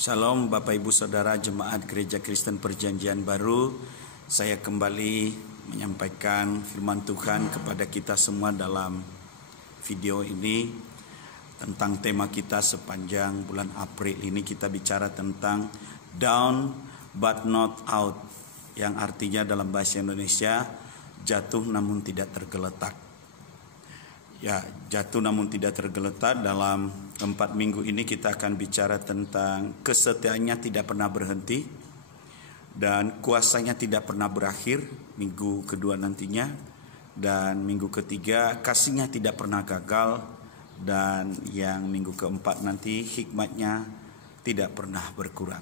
Shalom Bapak Ibu Saudara Jemaat Gereja Kristen Perjanjian Baru. Saya kembali menyampaikan firman Tuhan kepada kita semua dalam video ini tentang tema kita sepanjang bulan April ini. Kita bicara tentang down but not out, yang artinya dalam bahasa Indonesia jatuh namun tidak tergeletak. Ya, jatuh namun tidak tergeletak. Dalam 4 minggu ini kita akan bicara tentang kesetiaannya tidak pernah berhenti dan kuasanya tidak pernah berakhir, minggu kedua nantinya. Dan minggu ketiga kasihnya tidak pernah gagal, dan yang minggu keempat nanti hikmatnya tidak pernah berkurang.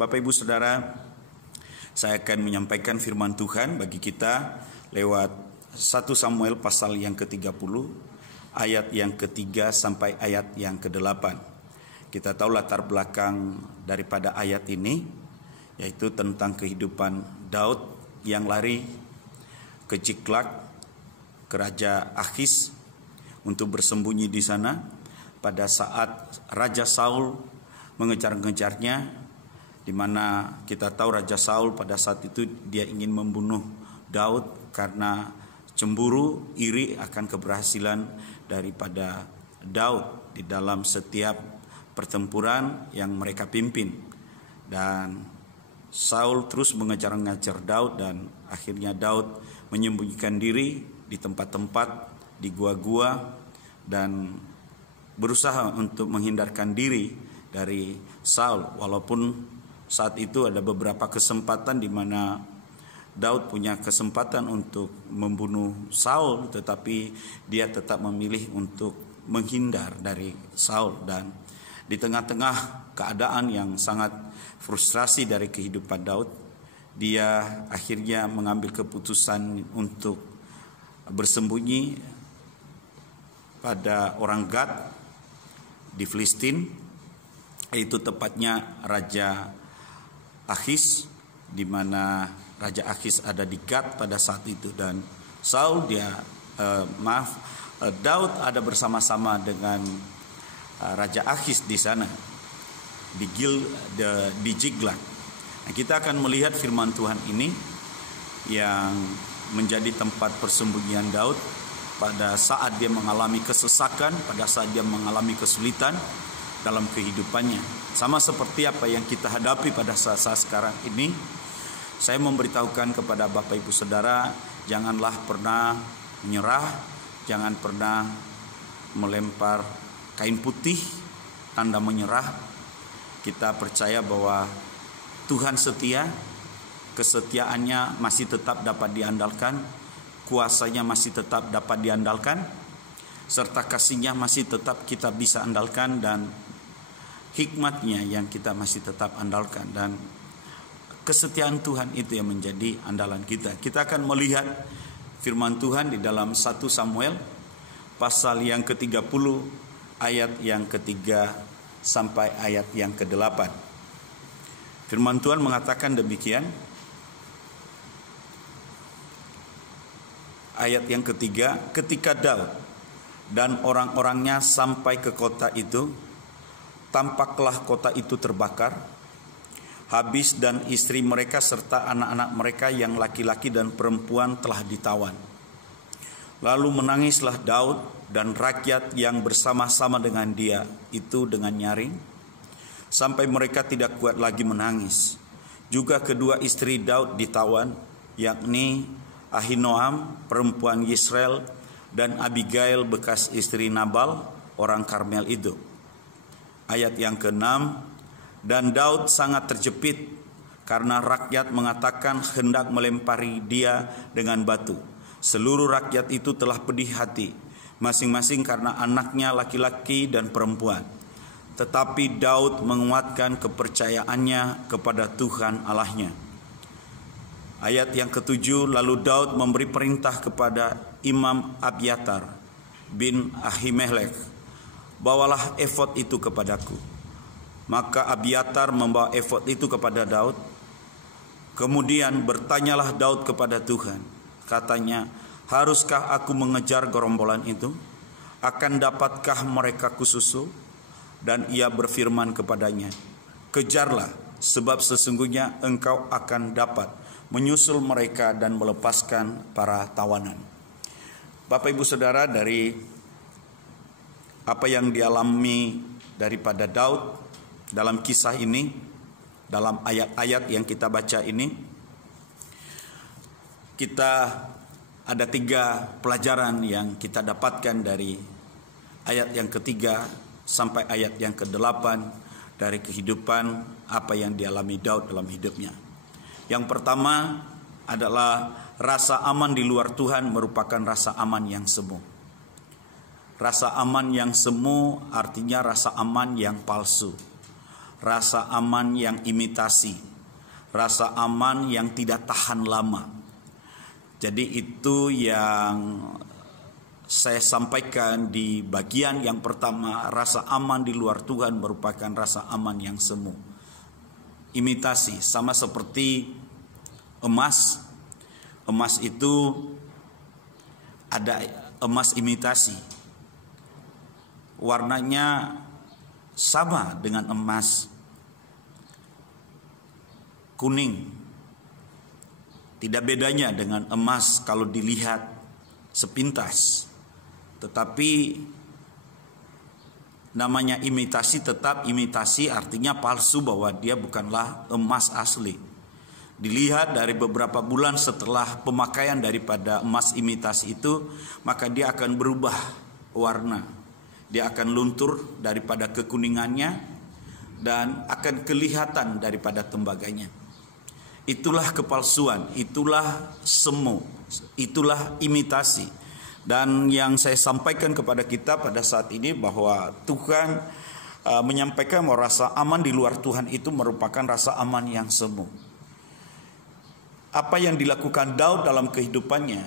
Bapak Ibu Saudara, saya akan menyampaikan firman Tuhan bagi kita lewat 1 Samuel pasal yang ke-30 ayat yang ke-3 sampai ayat yang ke-8. Kita tahu latar belakang daripada ayat ini, yaitu tentang kehidupan Daud yang lari ke Ziklag, ke Raja Akhis untuk bersembunyi di sana pada saat Raja Saul mengejar-ngejarnya, di mana kita tahu Raja Saul pada saat itu dia ingin membunuh Daud karena cemburu, iri akan keberhasilan daripada Daud di dalam setiap pertempuran yang mereka pimpin. Dan Saul terus mengejar-ngejar Daud, dan akhirnya Daud menyembunyikan diri di tempat-tempat, di gua-gua, dan berusaha untuk menghindarkan diri dari Saul. Walaupun saat itu ada beberapa kesempatan di mana Daud punya kesempatan untuk membunuh Saul, tetapi dia tetap memilih untuk menghindar dari Saul. Dan di tengah-tengah keadaan yang sangat frustrasi dari kehidupan Daud, dia akhirnya mengambil keputusan untuk bersembunyi pada orang Gad di Filistin, yaitu tepatnya Raja Akhis, di mana Raja Akhis ada di Gad pada saat itu, dan Saul Daud ada bersama-sama dengan Raja Akhis di sana di Ziklag. Nah, kita akan melihat firman Tuhan ini yang menjadi tempat persembunyian Daud pada saat dia mengalami kesesakan, pada saat dia mengalami kesulitan dalam kehidupannya. Sama seperti apa yang kita hadapi pada saat-saat sekarang ini. Saya memberitahukan kepada Bapak Ibu Saudara, janganlah pernah menyerah, jangan pernah melempar kain putih tanda menyerah. Kita percaya bahwa Tuhan setia, kesetiaannya masih tetap dapat diandalkan, kuasanya masih tetap dapat diandalkan, serta kasihnya masih tetap kita bisa andalkan, dan hikmatnya yang kita masih tetap andalkan. Dan kesetiaan Tuhan itu yang menjadi andalan kita. Kita akan melihat firman Tuhan di dalam 1 Samuel pasal yang ke-30 ayat yang ke-3 sampai ayat yang ke-8. Firman Tuhan mengatakan demikian. Ayat yang ke-3, ketika Daud dan orang-orangnya sampai ke kota itu, tampaklah kota itu terbakar habis, dan istri mereka serta anak-anak mereka yang laki-laki dan perempuan telah ditawan. Lalu menangislah Daud dan rakyat yang bersama-sama dengan dia itu dengan nyaring, sampai mereka tidak kuat lagi menangis. Juga kedua istri Daud ditawan, yakni Ahinoam perempuan Yisrael dan Abigail bekas istri Nabal orang Karmel itu. Ayat yang ke-6, dan Daud sangat terjepit karena rakyat mengatakan hendak melempari dia dengan batu. Seluruh rakyat itu telah pedih hati, masing-masing karena anaknya laki-laki dan perempuan. Tetapi Daud menguatkan kepercayaannya kepada Tuhan Allahnya. Ayat yang ke-7, lalu Daud memberi perintah kepada Imam Abiatar bin Ahimelek, bawalah efod itu kepadaku. Maka Abiatar membawa efod itu kepada Daud. Kemudian bertanyalah Daud kepada Tuhan. Katanya, haruskah aku mengejar gerombolan itu? Akan dapatkah mereka kususul? Dan ia berfirman kepadanya, Kejarlah, sebab sesungguhnya engkau akan dapat menyusul mereka dan melepaskan para tawanan. Bapak Ibu Saudara, dari apa yang dialami daripada Daud dalam kisah ini, dalam ayat-ayat yang kita baca ini, kita ada 3 pelajaran yang kita dapatkan dari ayat yang ketiga sampai ayat yang ke-8 dari kehidupan apa yang dialami Daud dalam hidupnya. Yang pertama adalah rasa aman di luar Tuhan merupakan rasa aman yang semu. Rasa aman yang semu artinya rasa aman yang palsu, rasa aman yang imitasi, rasa aman yang tidak tahan lama. Jadi itu yang saya sampaikan di bagian yang pertama, rasa aman di luar Tuhan merupakan rasa aman yang semu. Imitasi, sama seperti emas. Emas itu ada emas imitasi. Warnanya sama dengan emas kuning. Tidak bedanya dengan emas kalau dilihat sepintas. Tetapi namanya imitasi tetap imitasi, artinya palsu, bahwa dia bukanlah emas asli. Dilihat dari beberapa bulan setelah pemakaian daripada emas imitasi itu, maka dia akan berubah warna. Dia akan luntur daripada kekuningannya dan akan kelihatan daripada tembaganya. Itulah kepalsuan, itulah semu, itulah imitasi. Dan yang saya sampaikan kepada kita pada saat ini bahwa Tuhan menyampaikan bahwa rasa aman di luar Tuhan itu merupakan rasa aman yang semu. Apa yang dilakukan Daud dalam kehidupannya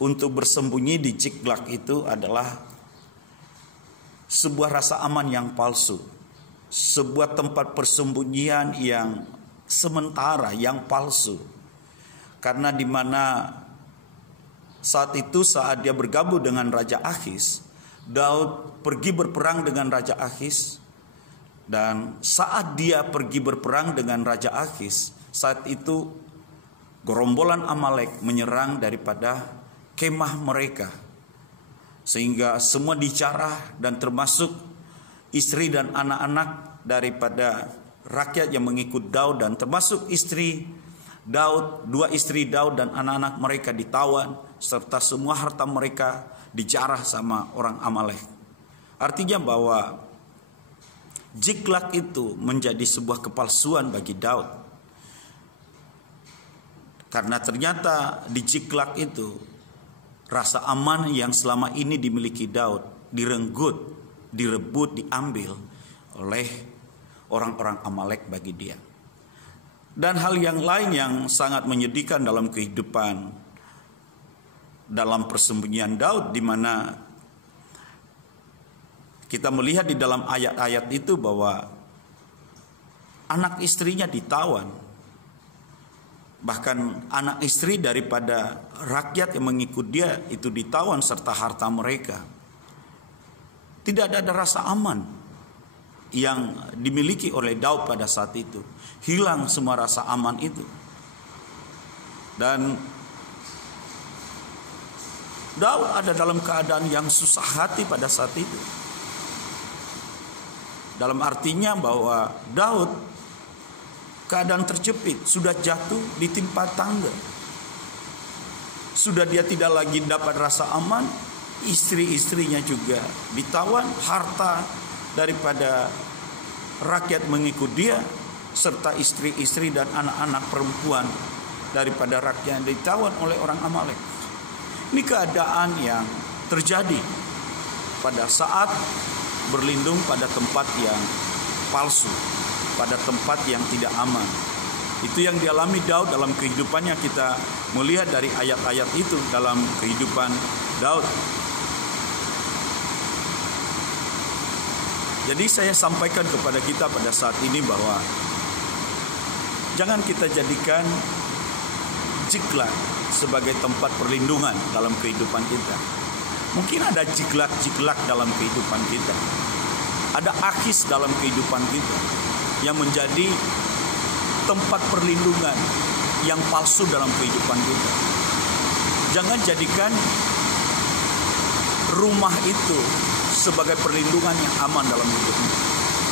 untuk bersembunyi di Ziklag itu adalah sebuah rasa aman yang palsu, sebuah tempat persembunyian yang sementara, yang palsu. Karena di mana saat itu, saat dia bergabung dengan Raja Akhis, Daud pergi berperang dengan Raja Akhis. Dan saat dia pergi berperang dengan Raja Akhis, saat itu gerombolan Amalek menyerang daripada kemah mereka, sehingga semua dicarah, dan termasuk istri dan anak-anak daripada rakyat yang mengikut Daud, dan termasuk istri Daud, 2 istri Daud dan anak-anak mereka ditawan, serta semua harta mereka dijarah sama orang Amalek. Artinya bahwa Ziklag itu menjadi sebuah kepalsuan bagi Daud. Karena ternyata di Ziklag itu rasa aman yang selama ini dimiliki Daud direnggut, direbut, diambil oleh orang-orang Amalek bagi dia. Dan hal yang lain yang sangat menyedihkan dalam kehidupan, dalam persembunyian Daud, di mana kita melihat di dalam ayat-ayat itu bahwa anak istrinya ditawan. Bahkan anak istri daripada rakyat yang mengikut dia itu ditawan serta harta mereka. Tidak ada rasa aman yang dimiliki oleh Daud pada saat itu. Hilang semua rasa aman itu. Dan Daud ada dalam keadaan yang susah hati pada saat itu. Dalam artinya bahwa Daud keadaan terjepit, sudah jatuh ditimpa tangga. Sudah dia tidak lagi dapat rasa aman, istri-istrinya juga ditawan, harta daripada rakyat mengikut dia, serta istri-istri dan anak-anak perempuan daripada rakyat ditawan oleh orang Amalek. Ini keadaan yang terjadi pada saat berlindung pada tempat yang palsu, pada tempat yang tidak aman. Itu yang dialami Daud dalam kehidupannya. Kita melihat dari ayat-ayat itu dalam kehidupan Daud. Jadi saya sampaikan kepada kita pada saat ini bahwa jangan kita jadikan Ziklag sebagai tempat perlindungan dalam kehidupan kita. Mungkin ada Ziklag dalam kehidupan kita. Ada Akhis dalam kehidupan kita. yang menjadi tempat perlindungan yang palsu dalam kehidupan kita. Jangan jadikan rumah itu sebagai perlindungan yang aman dalam hidupmu.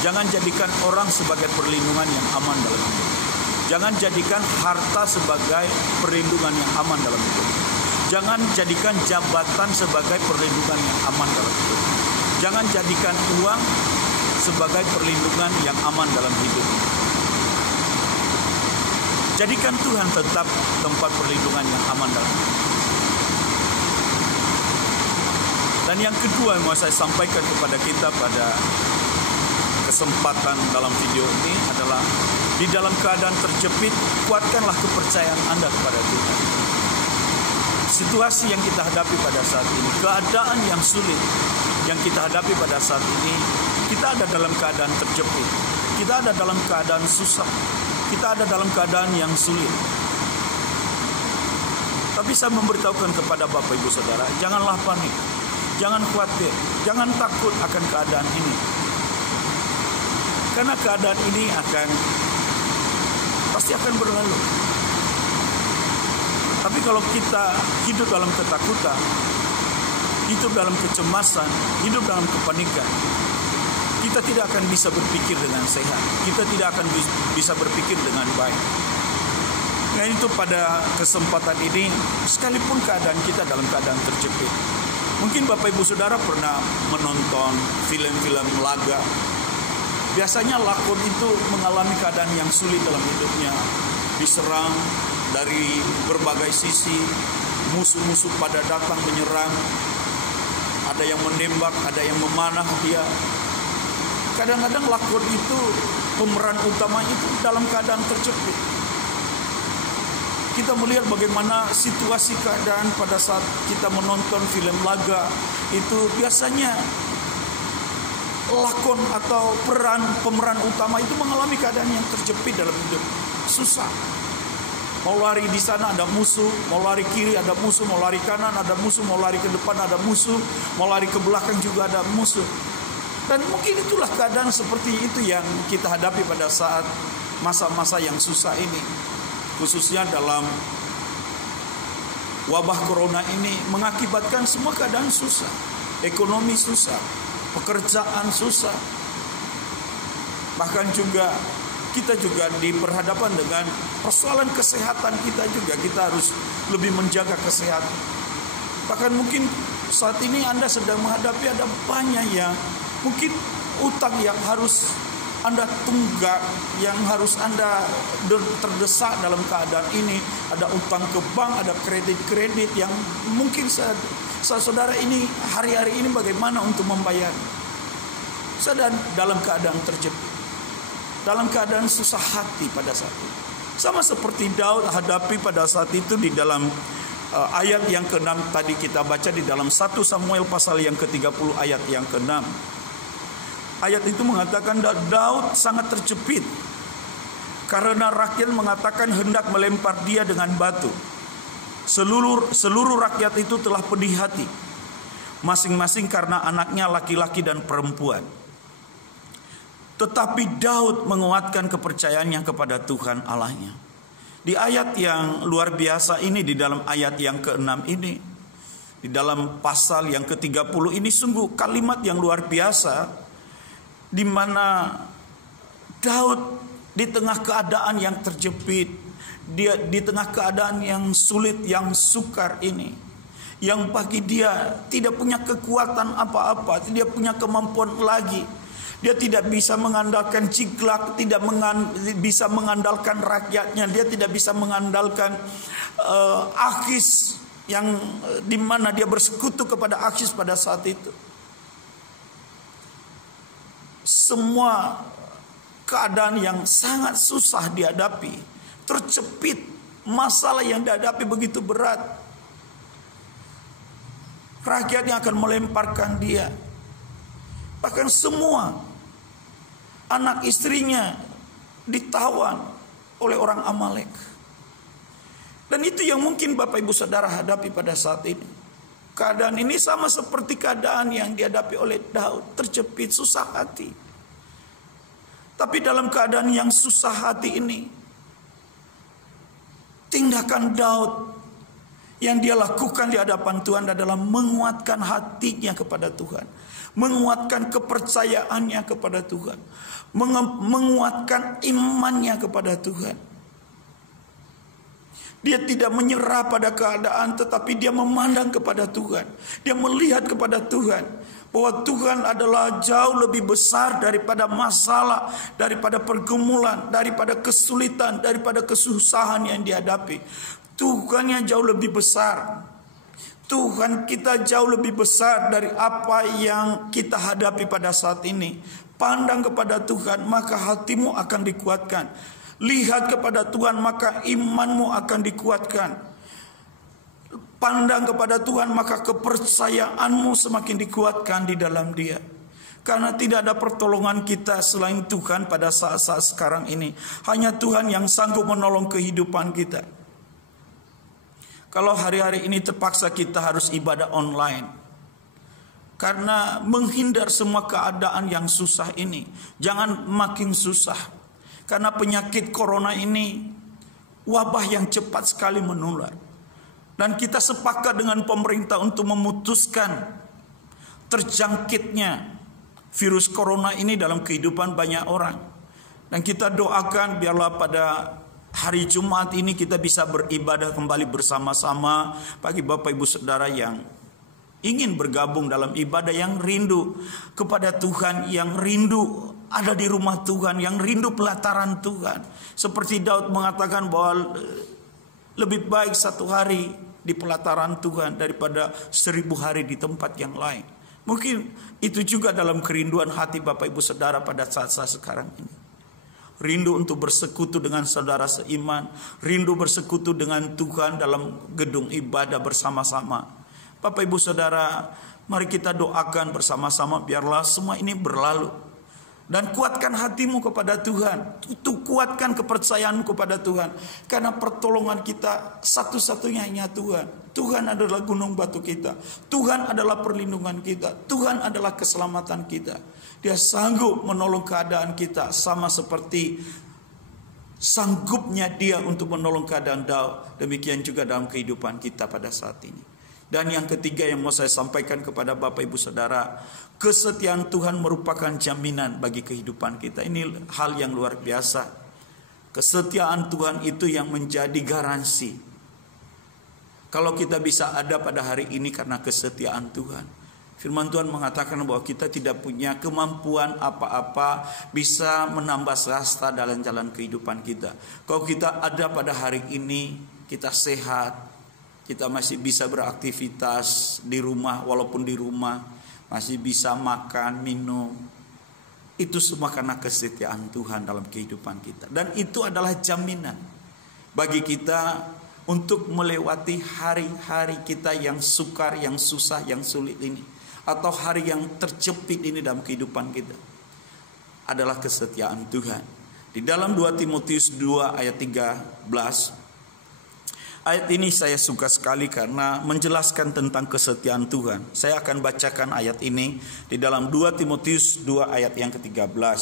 Jangan jadikan orang sebagai perlindungan yang aman dalam hidupmu. Jangan jadikan harta sebagai perlindungan yang aman dalam hidupmu. Jangan jadikan jabatan sebagai perlindungan yang aman dalam hidupmu. Jangan jadikan uang sebagai perlindungan yang aman dalam hidupmu. Jadikan Tuhan tetap tempat perlindungan yang aman dalam hidupmu. Dan yang kedua yang mau saya sampaikan kepada kita pada kesempatan dalam video ini adalah di dalam keadaan terjepit, kuatkanlah kepercayaan Anda kepada Tuhan. Situasi yang kita hadapi pada saat ini, keadaan yang sulit yang kita hadapi pada saat ini, kita ada dalam keadaan terjepit, kita ada dalam keadaan susah, kita ada dalam keadaan yang sulit. Tapi saya memberitahukan kepada Bapak Ibu Saudara, janganlah panik. Jangan khawatir, jangan takut akan keadaan ini. Karena keadaan ini pasti akan berlalu. Tapi kalau kita hidup dalam ketakutan, hidup dalam kecemasan, hidup dalam kepanikan, kita tidak akan bisa berpikir dengan sehat. Kita tidak akan bisa berpikir dengan baik. Nah itu pada kesempatan ini, sekalipun keadaan kita dalam keadaan terjepit. Mungkin Bapak Ibu Saudara pernah menonton film-film laga. Biasanya lakon itu mengalami keadaan yang sulit dalam hidupnya. Diserang dari berbagai sisi, musuh-musuh pada datang menyerang. Ada yang menembak, ada yang memanah dia. Kadang-kadang lakon itu, pemeran utama itu dalam keadaan terjepit. Kita melihat bagaimana situasi keadaan pada saat kita menonton film laga itu biasanya lakon atau pemeran utama itu mengalami keadaan yang terjepit dalam hidup, susah. Mau lari di sana ada musuh, mau lari kiri ada musuh, mau lari kanan ada musuh, mau lari ke depan ada musuh, mau lari ke belakang juga ada musuh. Dan mungkin itulah keadaan seperti itu yang kita hadapi pada saat masa-masa yang susah ini. Khususnya dalam wabah corona ini mengakibatkan semua keadaan susah. Ekonomi susah, pekerjaan susah. Bahkan juga kita juga diperhadapkan dengan persoalan kesehatan kita juga. Kita harus lebih menjaga kesehatan. Bahkan mungkin saat ini Anda sedang menghadapi ada banyak yang mungkin utang yang harus Anda tunggak, yang harus Anda terdesak dalam keadaan ini. Ada utang ke bank, ada kredit-kredit yang mungkin saudara ini hari-hari ini bagaimana untuk membayar. Saya dalam keadaan terjepit, dalam keadaan susah hati pada saat itu. Sama seperti Daud hadapi pada saat itu di dalam ayat yang ke-6 tadi kita baca di dalam 1 Samuel pasal yang ke-30 ayat yang ke-6. Ayat itu mengatakan Daud sangat terjepit karena rakyat mengatakan hendak melempar dia dengan batu. Seluruh rakyat itu telah pedih hati, masing-masing karena anaknya laki-laki dan perempuan. Tetapi Daud menguatkan kepercayaannya kepada Tuhan Allahnya. Di ayat yang luar biasa ini, di dalam ayat yang ke-6 ini, di dalam pasal yang ke-30 ini sungguh kalimat yang luar biasa, di mana Daud di tengah keadaan yang terjepit, dia di tengah keadaan yang sulit, yang sukar ini, yang bagi dia tidak punya kekuatan apa-apa, tidak punya kemampuan lagi. Dia tidak bisa mengandalkan Ciklak, tidak bisa mengandalkan rakyatnya, dia tidak bisa mengandalkan Akis yang di mana dia bersekutu kepada Akis pada saat itu. Semua keadaan yang sangat susah dihadapi, terjepit, masalah yang dihadapi begitu berat. Rakyatnya akan melemparkan dia. Bahkan semua anak istrinya ditawan oleh orang Amalek. Dan itu yang mungkin Bapak Ibu Saudara hadapi pada saat ini. Keadaan ini sama seperti keadaan yang dihadapi oleh Daud, terjepit, susah hati. Tapi dalam keadaan yang susah hati ini, tindakan Daud yang dia lakukan di hadapan Tuhan adalah menguatkan hatinya kepada Tuhan, menguatkan kepercayaannya kepada Tuhan, menguatkan imannya kepada Tuhan. Dia tidak menyerah pada keadaan, tetapi dia memandang kepada Tuhan. Dia melihat kepada Tuhan, bahwa Tuhan adalah jauh lebih besar daripada masalah, daripada pergumulan, daripada kesulitan, daripada kesusahan yang dihadapi. Tuhan yang jauh lebih besar. Tuhan kita jauh lebih besar dari apa yang kita hadapi pada saat ini. Pandang kepada Tuhan, maka hatimu akan dikuatkan. Lihat kepada Tuhan, maka imanmu akan dikuatkan. Pandang kepada Tuhan, maka kepercayaanmu semakin dikuatkan di dalam Dia. Karena tidak ada pertolongan kita selain Tuhan pada saat-saat sekarang ini. Hanya Tuhan yang sanggup menolong kehidupan kita. Kalau hari-hari ini terpaksa kita harus ibadah online, karena menghindar semua keadaan yang susah ini. Jangan makin susah. Karena penyakit corona ini wabah yang cepat sekali menular. Dan kita sepakat dengan pemerintah untuk memutuskan terjangkitnya virus corona ini dalam kehidupan banyak orang. Dan kita doakan biarlah pada hari Jumat ini kita bisa beribadah kembali bersama-sama. Bagi Bapak Ibu Saudara yang ingin bergabung dalam ibadah, yang rindu kepada Tuhan, yang rindu ada di rumah Tuhan, yang rindu pelataran Tuhan. Seperti Daud mengatakan bahwa lebih baik 1 hari di pelataran Tuhan daripada 1000 hari di tempat yang lain. Mungkin itu juga dalam kerinduan hati Bapak Ibu Saudara pada saat-saat sekarang ini. Rindu untuk bersekutu dengan saudara seiman, rindu bersekutu dengan Tuhan dalam gedung ibadah bersama-sama. Bapak Ibu Saudara, mari kita doakan bersama-sama biarlah semua ini berlalu. Dan kuatkan hatimu kepada Tuhan. Kuatkan kepercayaanmu kepada Tuhan. Karena pertolongan kita satu-satunya hanya Tuhan. Tuhan adalah gunung batu kita. Tuhan adalah perlindungan kita. Tuhan adalah keselamatan kita. Dia sanggup menolong keadaan kita. Sama seperti sanggupnya Dia untuk menolong keadaan Daud. Demikian juga dalam kehidupan kita pada saat ini. Dan yang ketiga yang mau saya sampaikan kepada Bapak Ibu Saudara, kesetiaan Tuhan merupakan jaminan bagi kehidupan kita. Ini hal yang luar biasa. Kesetiaan Tuhan itu yang menjadi garansi. Kalau kita bisa ada pada hari ini karena kesetiaan Tuhan. Firman Tuhan mengatakan bahwa kita tidak punya kemampuan apa-apa bisa menambah sasta dalam jalan kehidupan kita. Kalau kita ada pada hari ini, kita sehat, kita masih bisa beraktivitas di rumah, walaupun di rumah masih bisa makan, minum. Itu semua karena kesetiaan Tuhan dalam kehidupan kita. Dan itu adalah jaminan bagi kita untuk melewati hari-hari kita yang sukar, yang susah, yang sulit ini. Atau hari yang terjepit ini dalam kehidupan kita. Adalah kesetiaan Tuhan. Di dalam 2 Timotius 2 ayat 13, ayat ini saya suka sekali karena menjelaskan tentang kesetiaan Tuhan. Saya akan bacakan ayat ini di dalam 2 Timotius 2 ayat yang ke-13.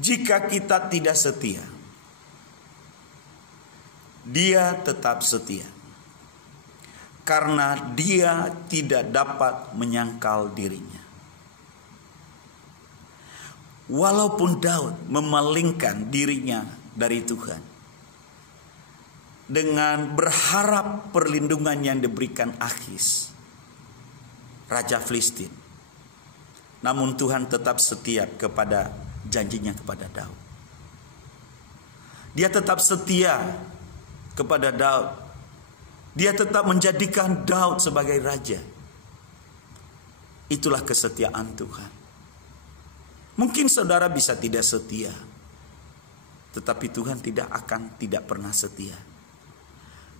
Jika kita tidak setia, Dia tetap setia. Karena Dia tidak dapat menyangkal dirinya. Walaupun Daud memalingkan dirinya dari Tuhan, dengan berharap perlindungan yang diberikan Akhis, Raja Filistin, namun Tuhan tetap setia kepada janjinya kepada Daud. Dia tetap setia kepada Daud. Dia tetap menjadikan Daud sebagai raja. Itulah kesetiaan Tuhan. Mungkin saudara bisa tidak setia, tetapi Tuhan tidak pernah setia.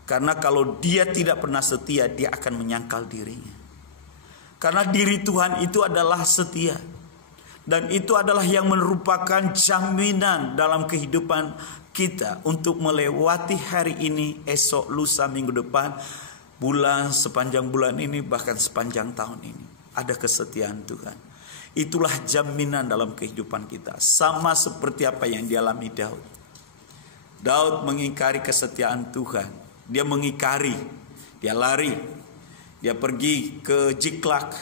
Karena kalau Dia tidak pernah setia, Dia akan menyangkal dirinya. Karena diri Tuhan itu adalah setia. Dan itu adalah yang merupakan jaminan dalam kehidupan kita untuk melewati hari ini, esok, lusa, minggu depan, sepanjang bulan ini, bahkan sepanjang tahun ini. Ada kesetiaan Tuhan. Itulah jaminan dalam kehidupan kita. Sama seperti apa yang dialami Daud. Daud mengingkari kesetiaan Tuhan. Dia mengingkari, dia lari, dia pergi ke Jiklak,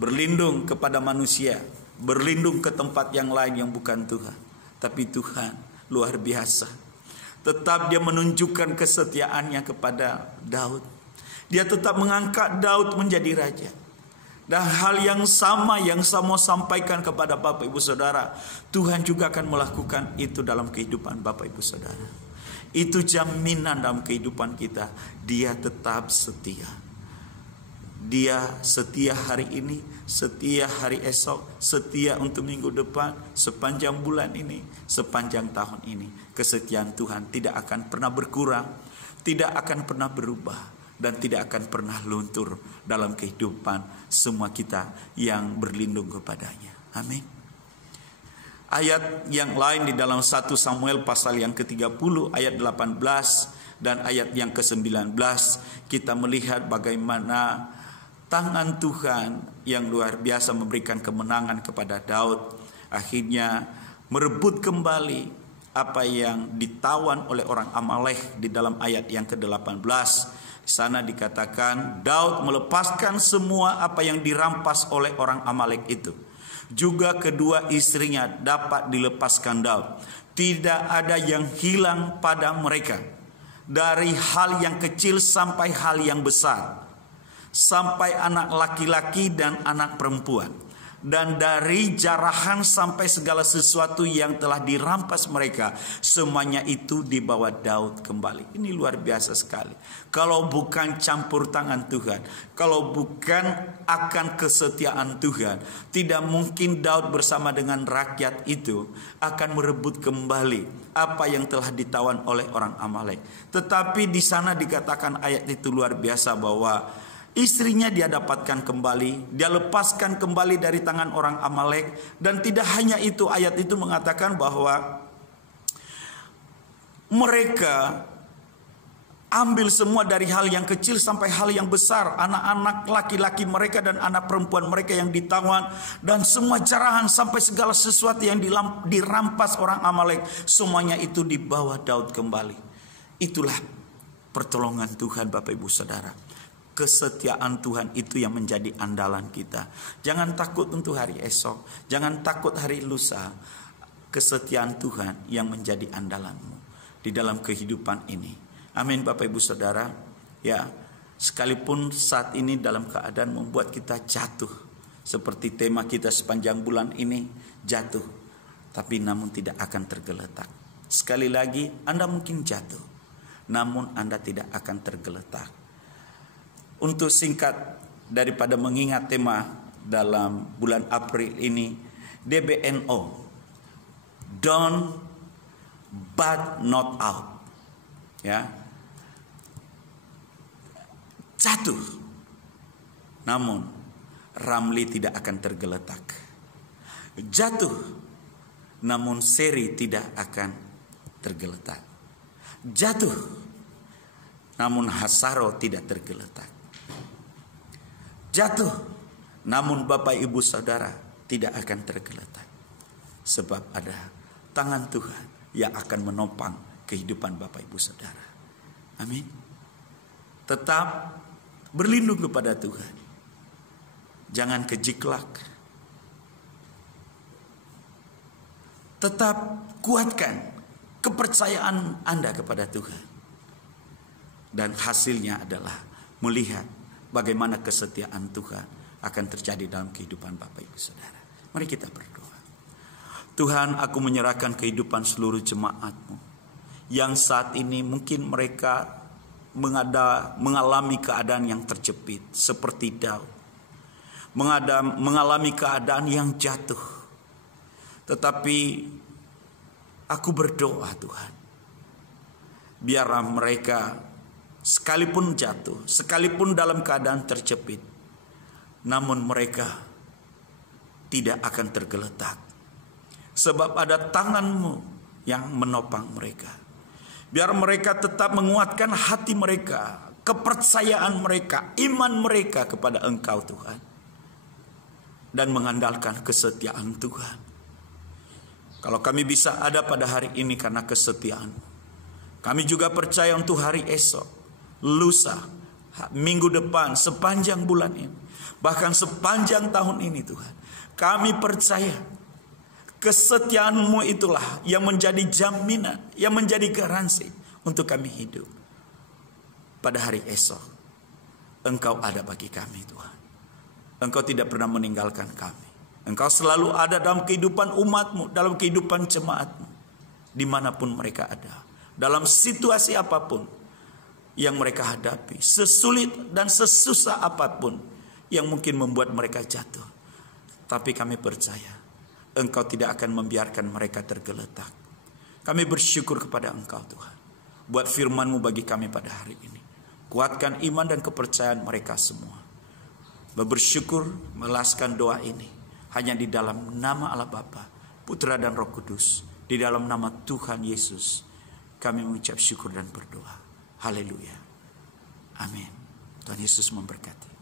berlindung kepada manusia, berlindung ke tempat yang lain yang bukan Tuhan. Tapi Tuhan luar biasa. Tetap dia menunjukkan kesetiaannya kepada Daud. Dia tetap mengangkat Daud menjadi raja. Dan hal yang sama yang saya mau sampaikan kepada Bapak Ibu Saudara, Tuhan juga akan melakukan itu dalam kehidupan Bapak Ibu Saudara. Itu jaminan dalam kehidupan kita. Dia tetap setia. Dia setia hari ini, setia hari esok, setia untuk minggu depan, sepanjang bulan ini, sepanjang tahun ini. Kesetiaan Tuhan tidak akan pernah berkurang, tidak akan pernah berubah, dan tidak akan pernah luntur dalam kehidupan semua kita yang berlindung kepadanya. Amin. Ayat yang lain di dalam 1 Samuel pasal yang ke-30 ayat 18 dan ayat yang ke-19, kita melihat bagaimana tangan Tuhan yang luar biasa memberikan kemenangan kepada Daud. Akhirnya merebut kembali apa yang ditawan oleh orang Amalek di dalam ayat yang ke-18. Di sana dikatakan Daud melepaskan semua apa yang dirampas oleh orang Amalek itu. Juga kedua istrinya dapat dilepaskan Daud. Tidak ada yang hilang pada mereka. Dari hal yang kecil sampai hal yang besar. Sampai anak laki-laki dan anak perempuan. Dan dari jarahan sampai segala sesuatu yang telah dirampas mereka, semuanya itu dibawa Daud kembali. Ini luar biasa sekali. Kalau bukan campur tangan Tuhan, kalau bukan akan kesetiaan Tuhan, tidak mungkin Daud bersama dengan rakyat itu akan merebut kembali apa yang telah ditawan oleh orang Amalek. Tetapi di sana dikatakan ayat itu luar biasa bahwa istrinya dia dapatkan kembali, dia lepaskan kembali dari tangan orang Amalek. Dan tidak hanya itu, ayat itu mengatakan bahwa mereka ambil semua dari hal yang kecil sampai hal yang besar. Anak-anak laki-laki mereka dan anak perempuan mereka yang ditawan. Dan semua jarahan sampai segala sesuatu yang dirampas orang Amalek, semuanya itu dibawa Daud kembali. Itulah pertolongan Tuhan Bapak Ibu Saudara. Kesetiaan Tuhan itu yang menjadi andalan kita. Jangan takut untuk hari esok, jangan takut hari lusa. Kesetiaan Tuhan yang menjadi andalanmu di dalam kehidupan ini. Amin Bapak Ibu Saudara. Ya, sekalipun saat ini dalam keadaan membuat kita jatuh, seperti tema kita sepanjang bulan ini, jatuh, tapi namun tidak akan tergeletak. Sekali lagi, Anda mungkin jatuh, namun Anda tidak akan tergeletak. Untuk singkat daripada mengingat tema dalam bulan April ini, DBNO, down but not out. Ya, jatuh, namun Ramli tidak akan tergeletak. Jatuh, namun Seri tidak akan tergeletak. Jatuh, namun Hasaro tidak tergeletak. Jatuh, namun Bapak Ibu Saudara tidak akan tergeletak. Sebab ada tangan Tuhan yang akan menopang kehidupan Bapak Ibu Saudara. Amin. Tetap berlindung kepada Tuhan. Jangan kejiklak. Tetap kuatkan kepercayaan Anda kepada Tuhan. Dan hasilnya adalah melihat bagaimana kesetiaan Tuhan akan terjadi dalam kehidupan Bapak Ibu Saudara. Mari kita berdoa. Tuhan, aku menyerahkan kehidupan seluruh jemaat-Mu yang saat ini mungkin mereka mengalami keadaan yang terjepit seperti Daud. Mengalami keadaan yang jatuh. Tetapi aku berdoa Tuhan, biarlah mereka sekalipun jatuh, sekalipun dalam keadaan terjepit, namun mereka tidak akan tergeletak. Sebab ada tangan-Mu yang menopang mereka. Biar mereka tetap menguatkan hati mereka, kepercayaan mereka, iman mereka kepada Engkau Tuhan. dan mengandalkan kesetiaan Tuhan. Kalau kami bisa ada pada hari ini karena kesetiaan, kami juga percaya untuk hari esok, lusa, minggu depan, sepanjang bulan ini, bahkan sepanjang tahun ini Tuhan. Kami percaya kesetiaan-Mu itulah yang menjadi jaminan, yang menjadi garansi untuk kami hidup. Pada hari esok, Engkau ada bagi kami Tuhan. Engkau tidak pernah meninggalkan kami. Engkau selalu ada dalam kehidupan umat-Mu, dalam kehidupan jemaat-Mu, dimanapun mereka ada. Dalam situasi apapun yang mereka hadapi, sesulit dan sesusah apapun yang mungkin membuat mereka jatuh. Tapi kami percaya Engkau tidak akan membiarkan mereka tergeletak. Kami bersyukur kepada Engkau Tuhan. Buat firman-Mu bagi kami pada hari ini. Kuatkan iman dan kepercayaan mereka semua. Bersyukur melaskan doa ini hanya di dalam nama Allah Bapa, Putra dan Roh Kudus. Di dalam nama Tuhan Yesus kami mengucap syukur dan berdoa. Haleluya. Amin. Tuhan Yesus memberkati.